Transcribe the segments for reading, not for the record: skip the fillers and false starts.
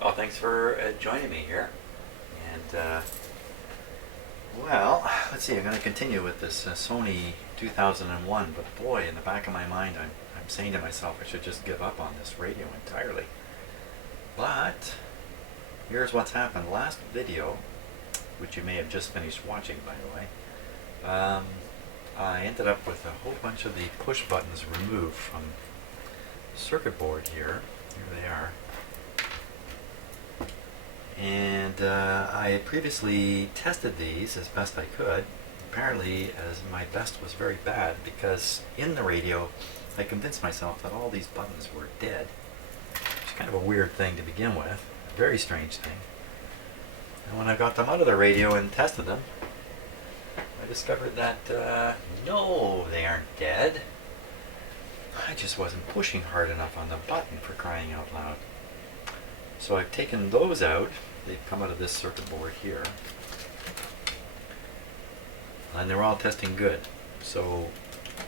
Well, thanks for joining me here. And, well, let's see, I'm going to continue with this Sony 2001, but boy, in the back of my mind, I'm saying to myself I should just give up on this radio entirely. But here's what's happened. Last video, which you may have just finished watching, by the way, I ended up with a whole bunch of the push buttons removed from the circuit board here. Here they are. And I had previously tested these as best I could. Apparently, as my best was very bad, because in the radio I convinced myself that all these buttons were dead. It's kind of a weird thing to begin with, a very strange thing. And when I got them out of the radio and tested them, I discovered that no, they aren't dead. I just wasn't pushing hard enough on the button, for crying out loud. So I've taken those out. They've come out of this circuit board here. And they're all testing good. So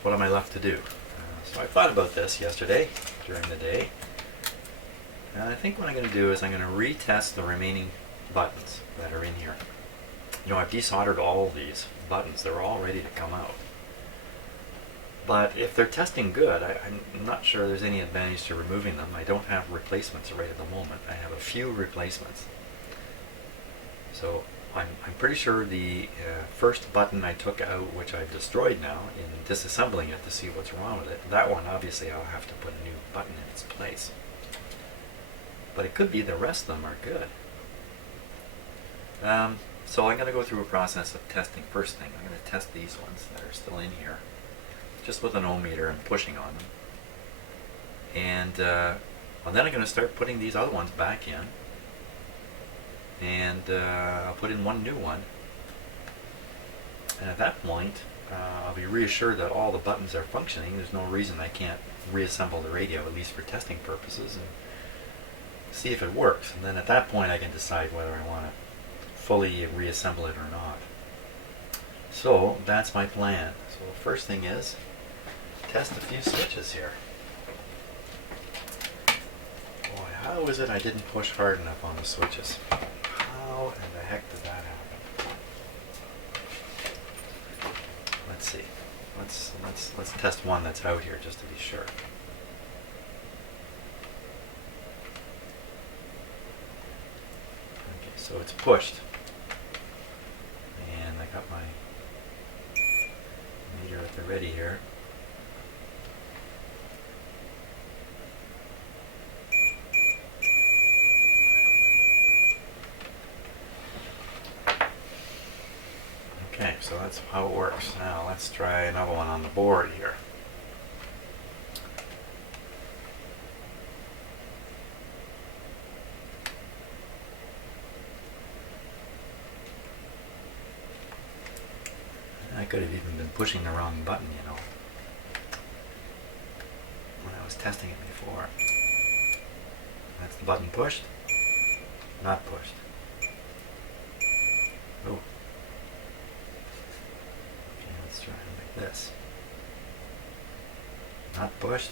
what am I left to do? So I thought about this yesterday during the day. And I think what I'm going to do is I'm going to retest the remaining buttons that are in here. You know, I've desoldered all these buttons. They're all ready to come out. But if they're testing good, I'm not sure there's any advantage to removing them. I don't have replacements right at the moment. I have a few replacements. So I'm pretty sure the first button I took out, which I've destroyed now, in disassembling it to see what's wrong with it, that one obviously I'll have to put a new button in its place. But it could be the rest of them are good. So I'm going to go through a process of testing. First thing, I'm going to test these ones that are still in here, just with an ohm meter and pushing on them. And then I'm going to start putting these other ones back in. And I'll put in one new one. And at that point, I'll be reassured that all the buttons are functioning. There's no reason I can't reassemble the radio, at least for testing purposes, and see if it works. And then at that point I can decide whether I want to fully reassemble it or not. So that's my plan. So the first thing is test a few switches here. Boy, how is it I didn't push hard enough on the switches? How in the heck did that happen? Let's see. Let's test one that's out here just to be sure. Okay, so it's pushed. And I got my meter at the ready here. Okay, so that's how it works. Now let's try another one on the board here. I could have even been pushing the wrong button, you know, when I was testing it before. That's the button pushed, not pushed. Oh. Okay, let's try it like this. Not pushed.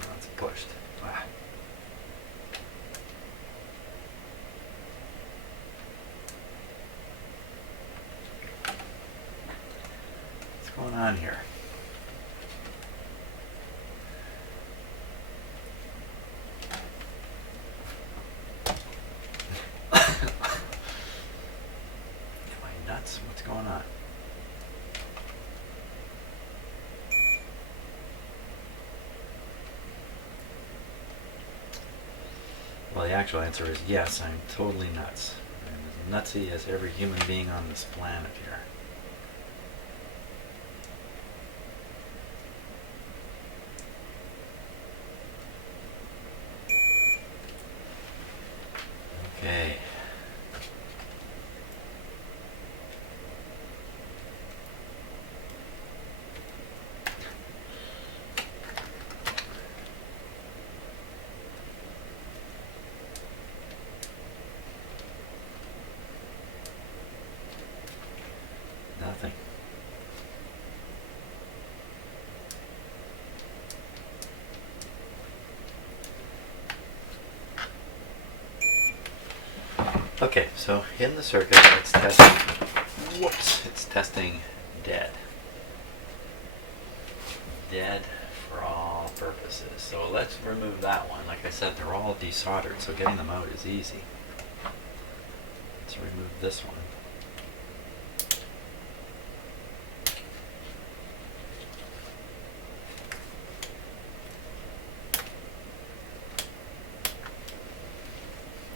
Now it's pushed. Wow. What's going on here? What's going on? Well, the actual answer is yes, I'm totally nuts. I'm as nutsy as every human being on this planet here. Okay. Okay, so in the circuit it's testing, whoops, it's testing dead. Dead for all purposes. So let's remove that one. Like I said, they're all desoldered, so getting them out is easy. Let's remove this one.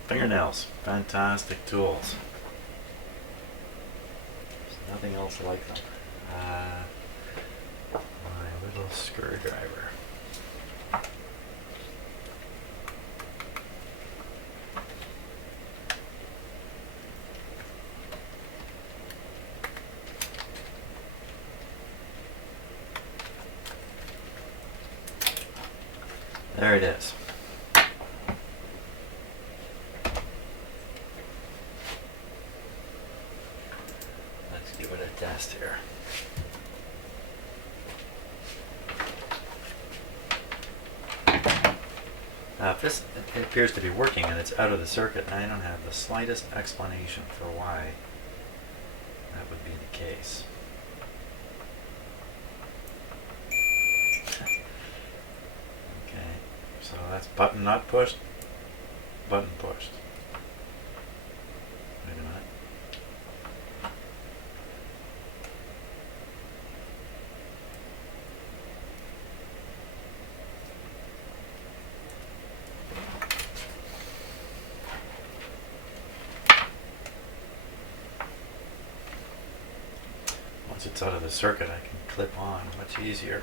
Fingernails, fantastic tools. There's nothing else like them. My little screwdriver. There it is. Let's give it a test here. If this it appears to be working and it's out of the circuit, and I don't have the slightest explanation for why that would be the case. Okay, so that's button not pushed, button pushed. Wait a minute. Once it's out of the circuit, I can clip on much easier.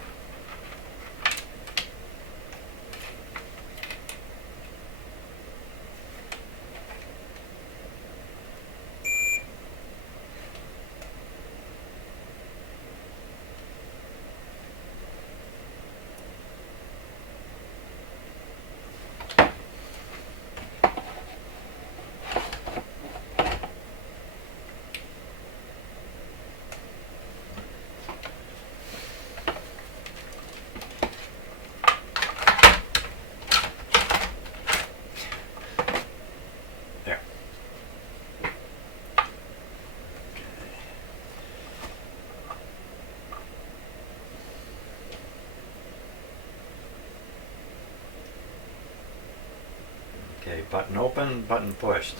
Okay, button open, button pushed.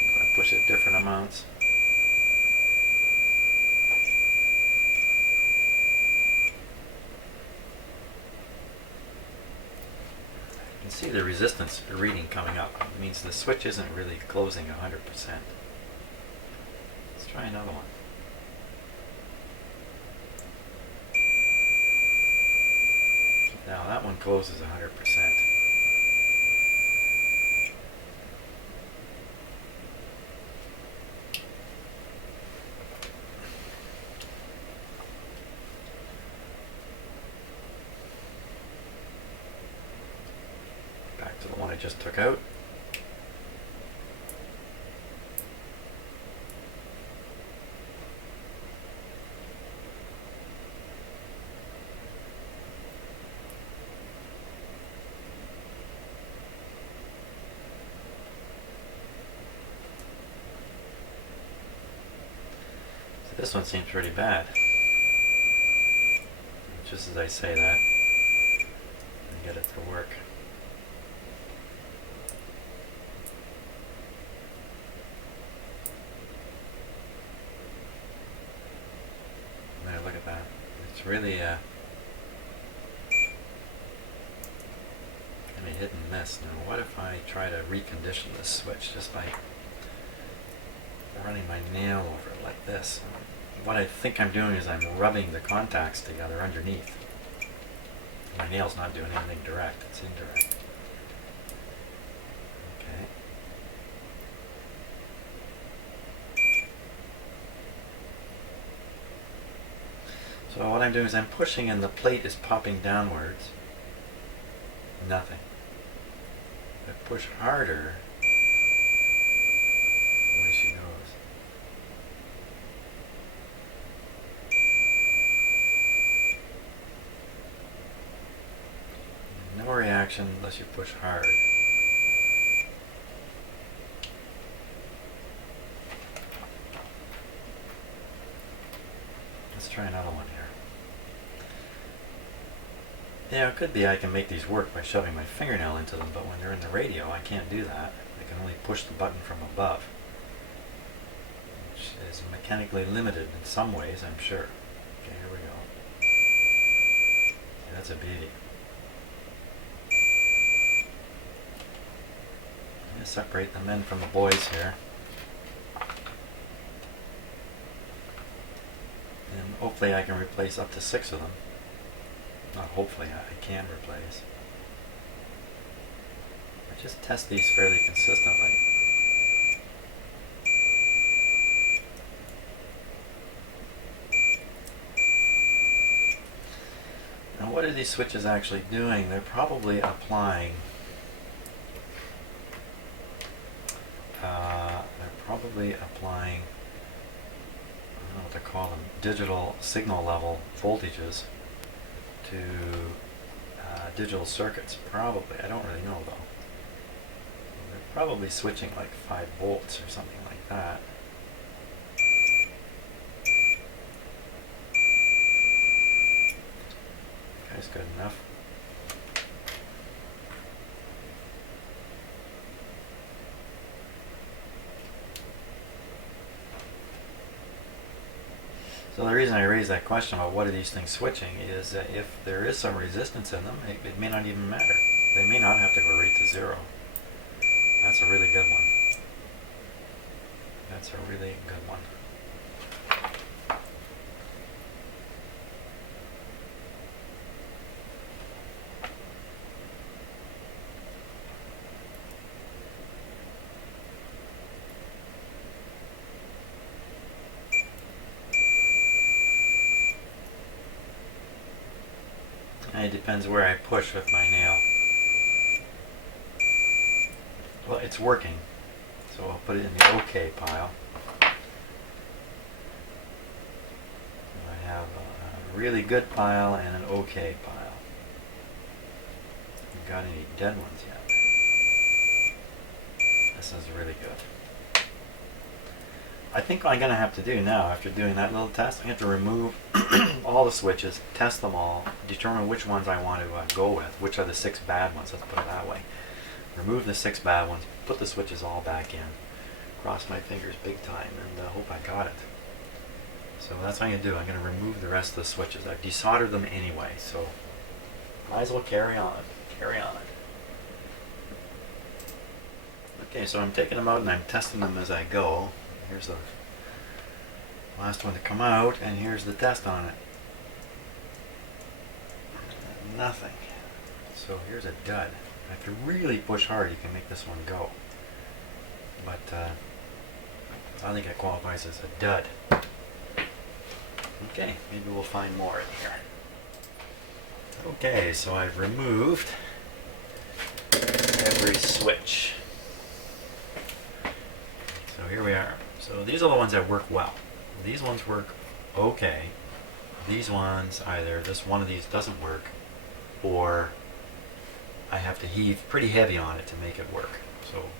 I'm going to push it different amounts. You can see the resistance reading coming up. It means the switch isn't really closing 100%. Let's try another one. Now that one closes 100%. Back to the one I just took out. This one seems pretty bad. Just as I say that, I get it to work. There, look at that. It's really kind of hit and miss. Now, what if I try to recondition this switch just by running my nail over it like this? What I think I'm doing is I'm rubbing the contacts together underneath. My nail's not doing anything direct, it's indirect. Okay. So what I'm doing is I'm pushing and the plate is popping downwards. Nothing. If I push harder, away she goes. No reaction. reaction unless you push hard. Let's try another one here. Yeah, it could be I can make these work by shoving my fingernail into them, but when they're in the radio, I can't do that. I can only push the button from above, which is mechanically limited in some ways, I'm sure. Okay, here we go. Yeah, that's a beauty. I'm going to separate the men from the boys here. And hopefully I can replace up to 6 of them. Not hopefully, I can replace. I just test these fairly consistently. Now what are these switches actually doing? They're probably applying I don't know what to call them, digital signal level voltages to digital circuits. Probably, I don't really know though. They're probably switching like 5 volts or something like that. That's good enough. So the reason I raised that question about what are these things switching is that if there is some resistance in them, it may not even matter. They may not have to go right to 0. That's a really good one. That's a really good one. It depends where I push with my nail. Well, it's working, so I'll put it in the OK pile. I have a really good pile and an OK pile. Haven't got any dead ones yet. This is really good. I think what I'm going to have to do now, after doing that little test, I have to remove all the switches, test them all, determine which ones I want to go with, which are the 6 bad ones, let's put it that way. Remove the 6 bad ones, put the switches all back in, cross my fingers big time, and hope I got it. So that's what I'm going to do. I'm going to remove the rest of the switches. I've desoldered them anyway, so might as well carry on. Carry on. Okay, so I'm taking them out and I'm testing them as I go. Here's the last one to come out, and here's the test on it. Nothing. So here's a dud. If you really push hard, you can make this one go. But I think it qualifies as a dud. Okay, maybe we'll find more in here. Okay, so I've removed every switch. So here we are. So these are the ones that work well. These ones work okay. These ones, either this one of these doesn't work, or I have to heave pretty heavy on it to make it work. So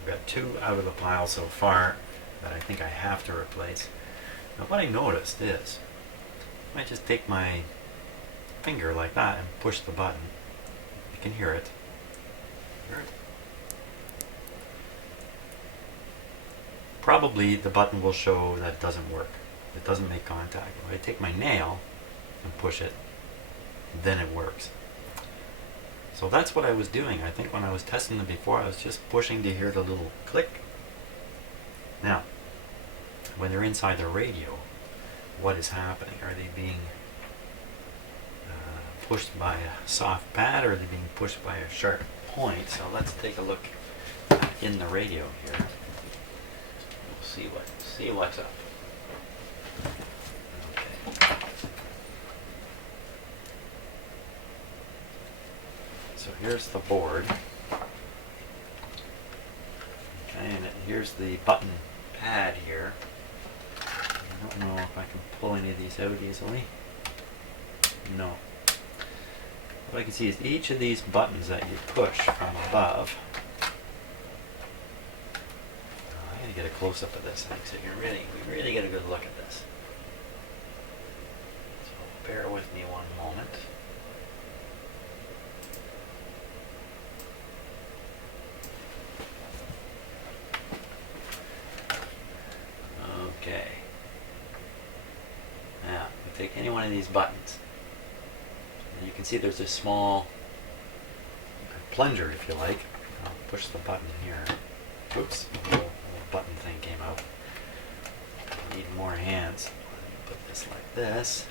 I've got 2 out of the pile so far that I think I have to replace. Now what I noticed is, I just take my finger like that and push the button. You can hear it. Hear it? Probably the button will show that it doesn't work. It doesn't make contact. If I take my nail and push it, then it works. So that's what I was doing. I think when I was testing them before, I was just pushing to hear the little click. Now, when they're inside the radio, what is happening? Are they being pushed by a soft pad, or are they being pushed by a sharp point? So let's take a look in the radio here. See what's up. Okay. So here's the board. Okay, and here's the button pad here. I don't know if I can pull any of these out easily. No. what I can see is each of these buttons that you push from above. I gotta get a close up of this thing so we really get a good look at this. So bear with me one moment. Okay. Now, we take any one of these buttons. And you can see there's this small plunger, if you like. I'll push the button here. Oops, a little button thing came out. I need more hands. Put this like this.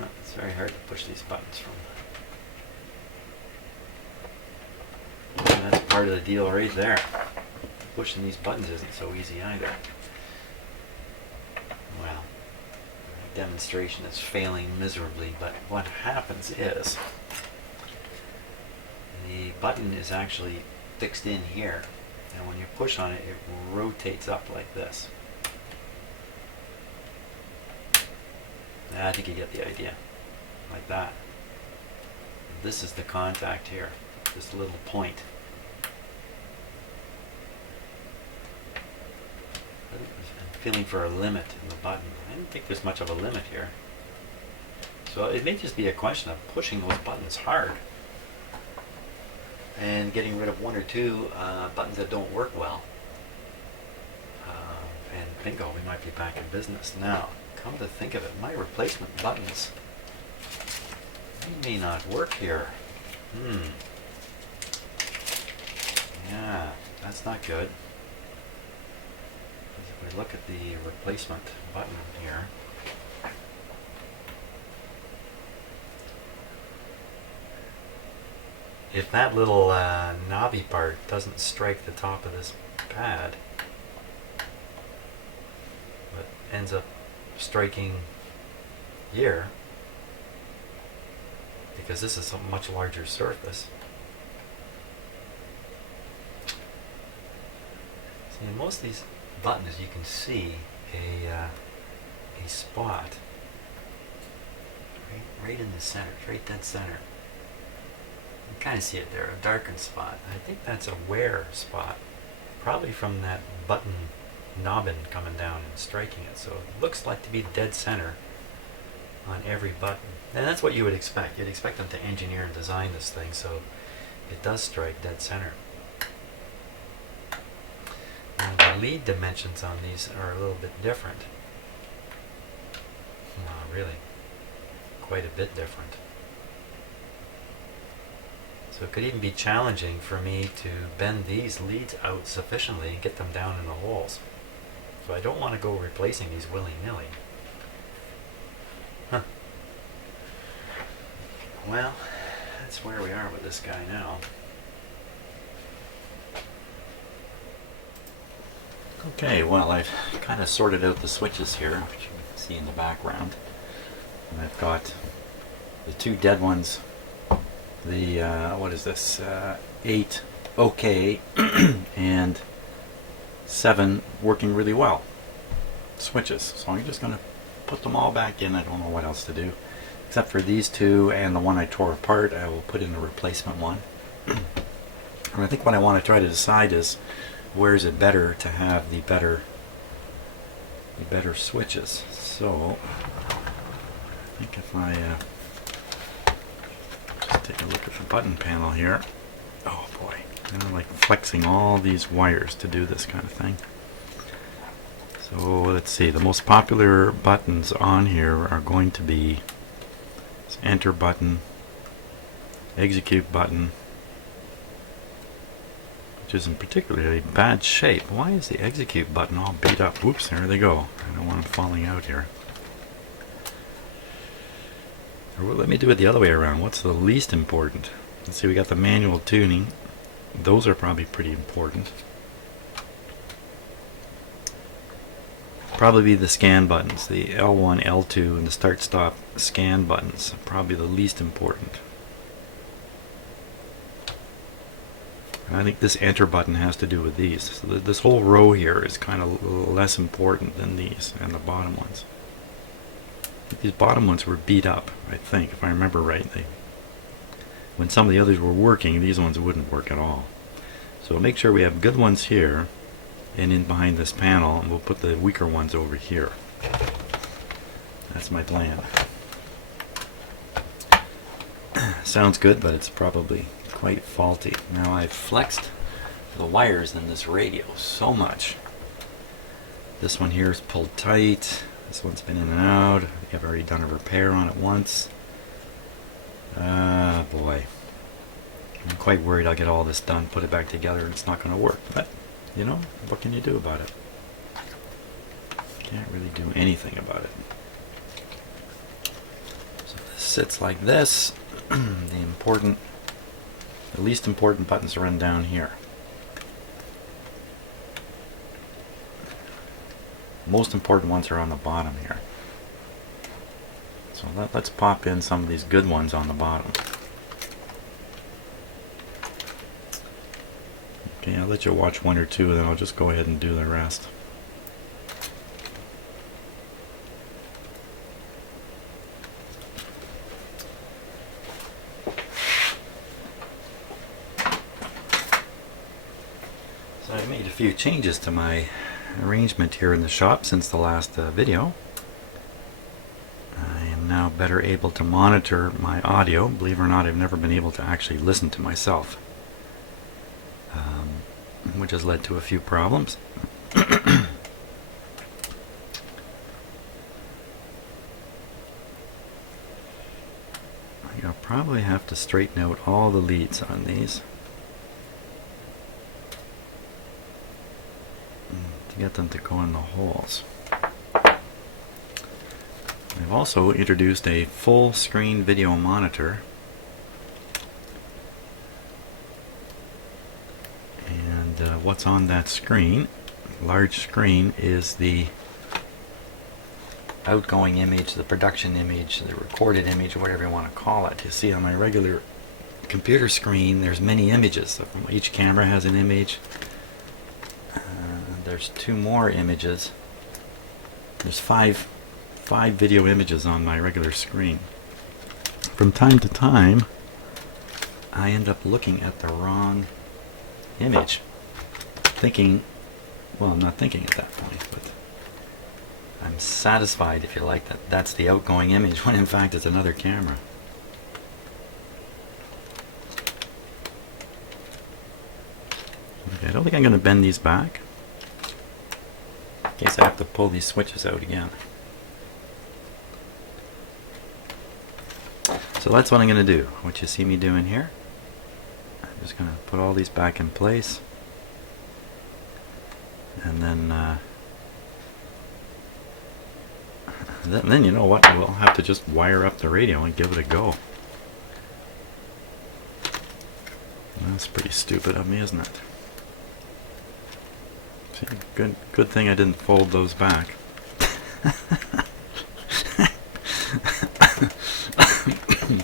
Oh, it's very hard to push these buttons from. And that's part of the deal right there. Pushing these buttons isn't so easy either. Well, my demonstration is failing miserably, but what happens is the button is actually fixed in here, and when you push on it, it rotates up like this. I think you get the idea. Like that. This is the contact here, this little point. I'm feeling for a limit in the button. I don't think there's much of a limit here. So it may just be a question of pushing those buttons hard and getting rid of one or two buttons that don't work well. And bingo, we might be back in business. Now, come to think of it, my replacement buttons, they may not work here. Yeah, that's not good. If we look at the replacement button here, if that little knobby part doesn't strike the top of this pad, but ends up striking here, because this is a much larger surface. See, in most of these buttons you can see a spot right in the center, right dead center. You kind of see it there, a darkened spot. I think that's a wear spot, probably from that button knobbing coming down and striking it. So it looks like to be dead center on every button. And that's what you would expect. You'd expect them to engineer and design this thing so it does strike dead center. Now the lead dimensions on these are a little bit different. Really, quite a bit different. So it could even be challenging for me to bend these leads out sufficiently and get them down in the holes. So I don't want to go replacing these willy-nilly. Well, that's where we are with this guy now. Okay, well, I've kind of sorted out the switches here, which you can see in the background. And I've got the two dead ones, the, what is this, 8 OK and 7 working really well switches. So I'm just going to put them all back in. I don't know what else to do. Except for these two and the one I tore apart, I will put in a replacement one. And I think what I want to try to decide is where is it better to have the better switches. So I think if I just take a look at the button panel here. Oh boy, I'm like flexing all these wires to do this kind of thing. So let's see, the most popular buttons on here are going to be enter button, execute button, which is in particularly bad shape. Why is the execute button all beat up? Oops, there they go. I don't want them falling out here. Or let me do it the other way around. What's the least important? Let's see, we got the manual tuning. Those are probably pretty important. Probably be the scan buttons, the L1, L2, and the start-stop scan buttons. Probably the least important. I think this enter button has to do with these. So this whole row here is kind of less important than these and the bottom ones. These bottom ones were beat up, I think, if I remember right. When some of the others were working, these ones wouldn't work at all. So make sure we have good ones here and in behind this panel, and we'll put the weaker ones over here. That's my plan. Sounds good, but it's probably quite faulty. Now I've flexed the wires in this radio so much. This one here is pulled tight. This one's been in and out. I've already done a repair on it once. Ah, boy. I'm quite worried I'll get all this done, put it back together, and it's not going to work. But, you know, what can you do about it? Can't really do anything about it. So this sits like this. The least important buttons run down here. Most important ones are on the bottom here. So let's pop in some of these good ones on the bottom. Okay, I'll let you watch one or two, and then I'll just go ahead and do the rest. So I made a few changes to my arrangement here in the shop since the last video. I am now better able to monitor my audio. Believe it or not, I've never been able to actually listen to myself, which has led to a few problems. I'll probably have to straighten out all the leads on these to get them to go in the holes. I've also introduced a full screen video monitor, and what's on that screen, large screen, is the outgoing image, the production image, the recorded image, whatever you want to call it. You see on my regular computer screen there's many images. Each camera has an image. There's two more images. There's five video images on my regular screen. From time to time I end up looking at the wrong image, thinking, well, I'm not thinking at that point, but I'm satisfied, if you like, that that's the outgoing image, when in fact it's another camera. Okay, I don't think I'm going to bend these back in case I have to pull these switches out again. So that's what I'm going to do. What you see me doing here, I'm just going to put all these back in place, and then you know what, we'll have to just wire up the radio and give it a go. That's pretty stupid of me, isn't it? See, good thing I didn't fold those back.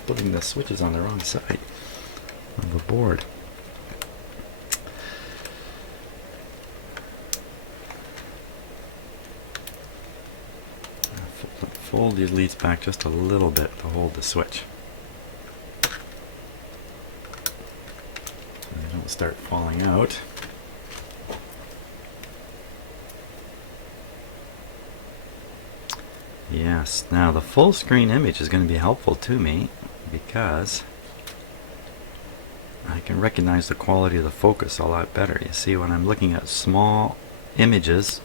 Putting the switches on the wrong side of the board. Fold these leads back just a little bit to hold the switch, so they don't start falling out. Yes, now the full screen image is going to be helpful to me because I can recognize the quality of the focus a lot better. You see, when I'm looking at small images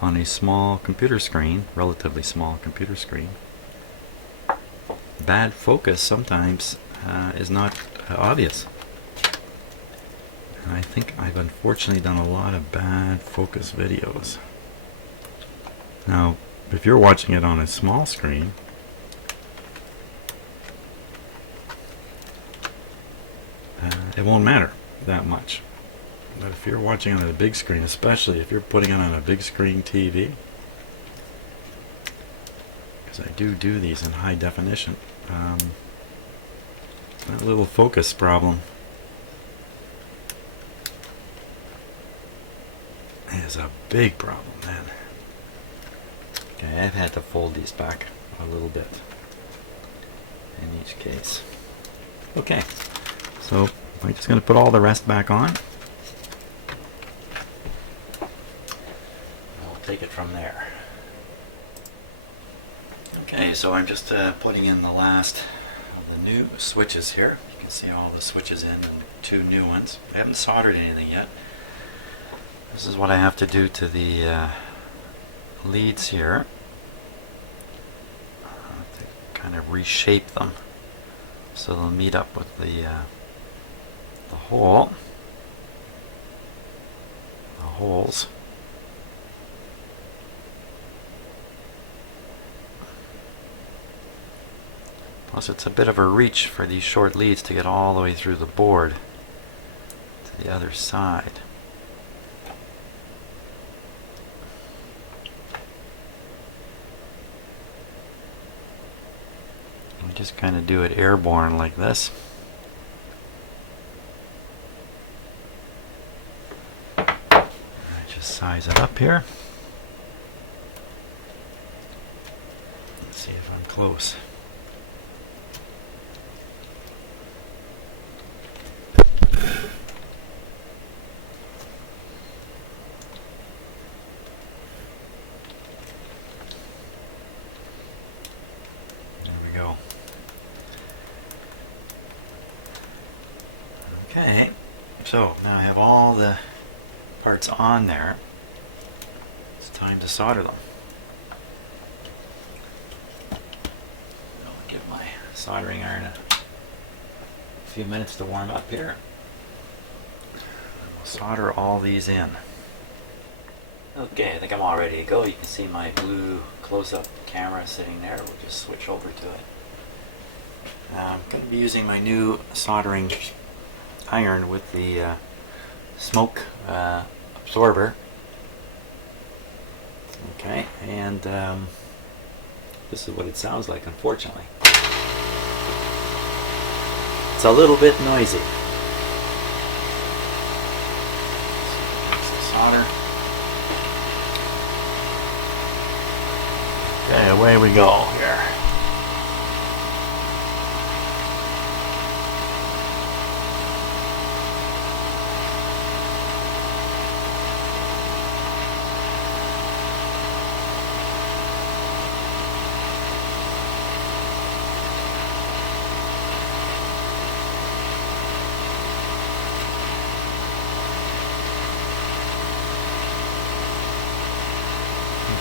on a small computer screen, relatively small computer screen, bad focus sometimes is not obvious. And I think I've unfortunately done a lot of bad focus videos. Now, if you're watching it on a small screen, it won't matter that much. But if you're watching on a big screen, especially if you're putting it on a big screen TV, because I do these in high definition, that little focus problem is a big problem, man. Okay, I've had to fold these back a little bit in each case. Okay, so I'm just going to put all the rest back on. I'll take it from there. Okay, so I'm just putting in the last of the new switches here. You can see all the switches in and 2 new ones. I haven't soldered anything yet. This is what I have to do to the leads here. To kind of reshape them so they'll meet up with the holes. Plus it's a bit of a reach for these short leads to get all the way through the board to the other side. We just kind of do it airborne like this. I just size it up here. Let's see if I'm close. Okay, so now I have all the parts on there. It's time to solder them. I'll give my soldering iron a few minutes to warm up here. We'll solder all these in. Okay, I think I'm all ready to go. You can see my blue close-up camera sitting there. We'll just switch over to it. I'm going to be using my new soldering iron with the smoke absorber. Okay, and this is what it sounds like, unfortunately. It's a little bit noisy. Solder. Okay, away we go here.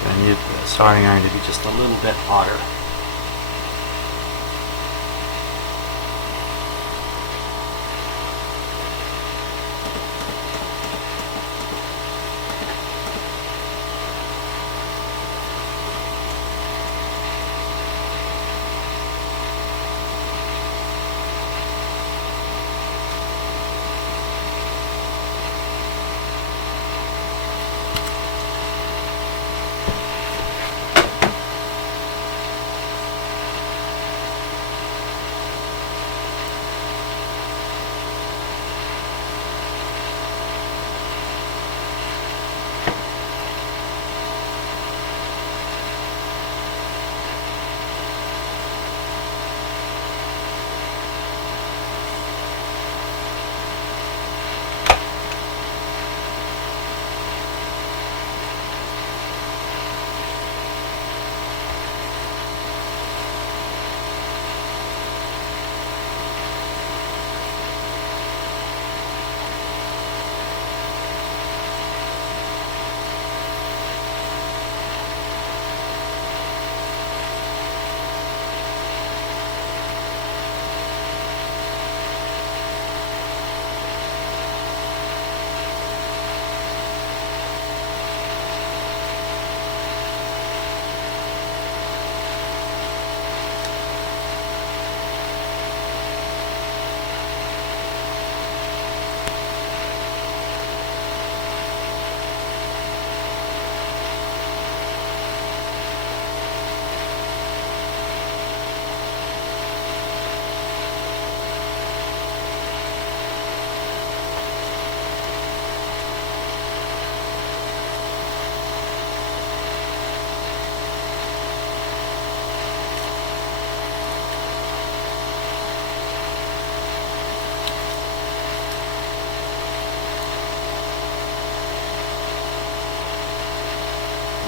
I need the soldering iron to be just a little bit hotter.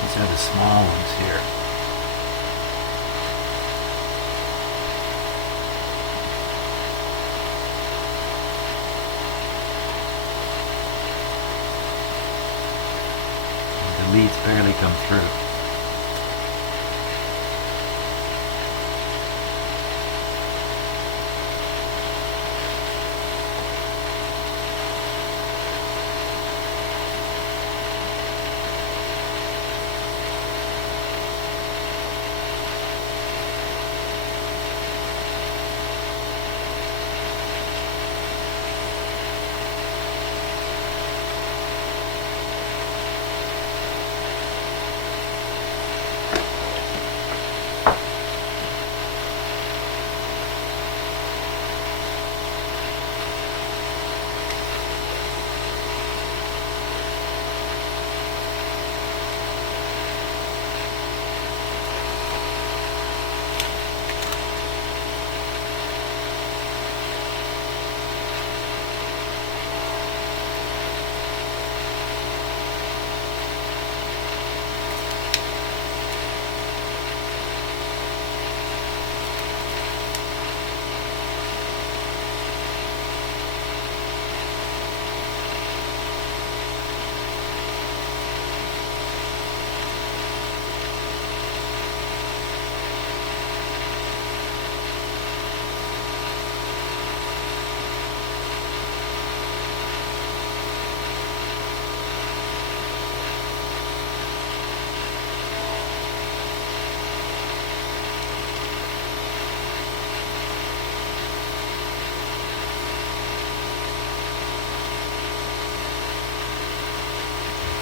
These are the small ones here. And the leads barely come through.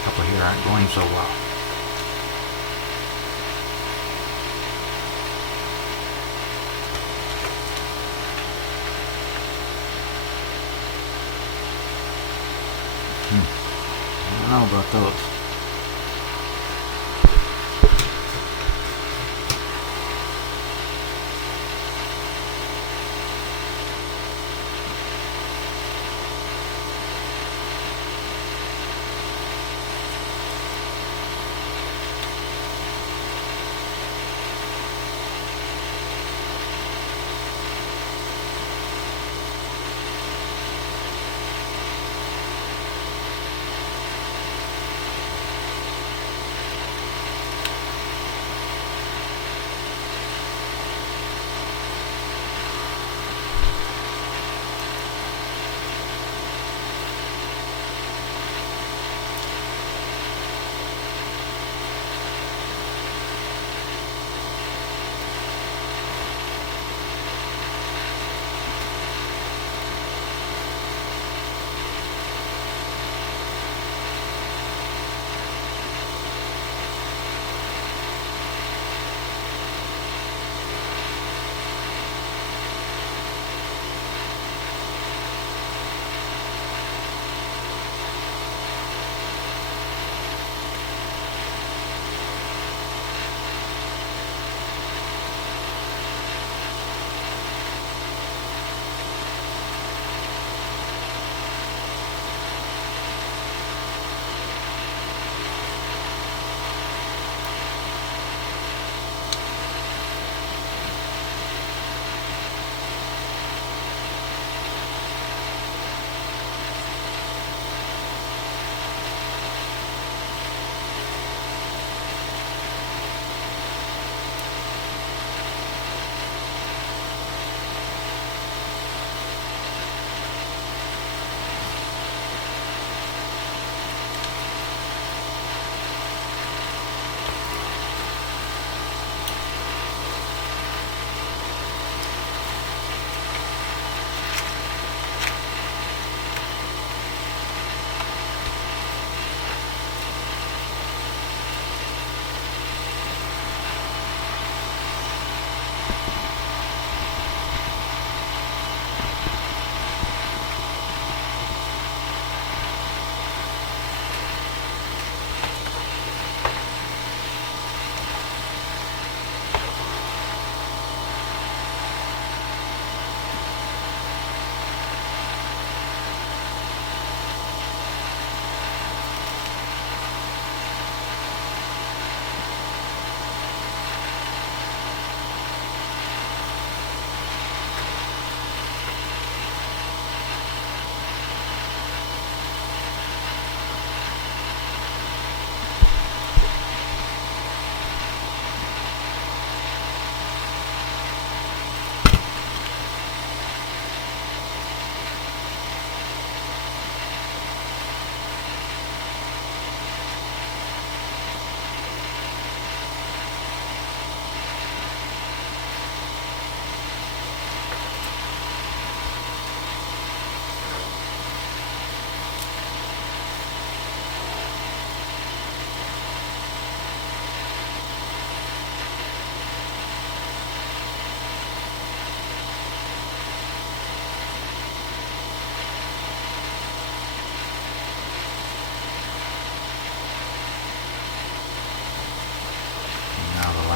Couple here aren't going so well. I don't know about those.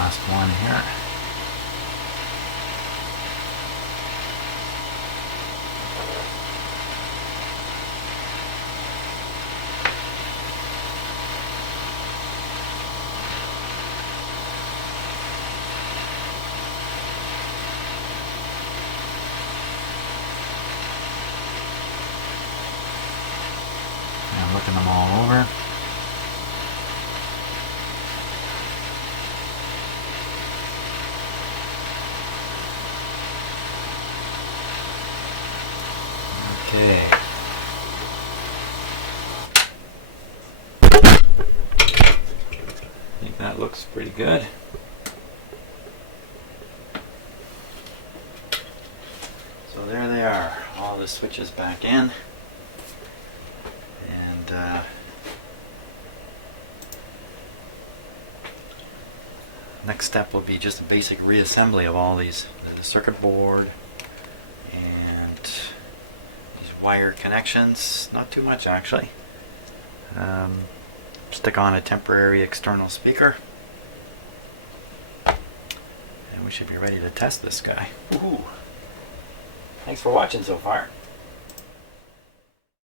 last one here. I'm looking them all over. Okay. I think that looks pretty good. So there they are, all the switches back in. And next step will be just a basic reassembly of all these, the circuit board and these wire connections. Not too much actually. Stick on a temporary external speaker, and we should be ready to test this guy. Woohoo! Thanks for watching so far.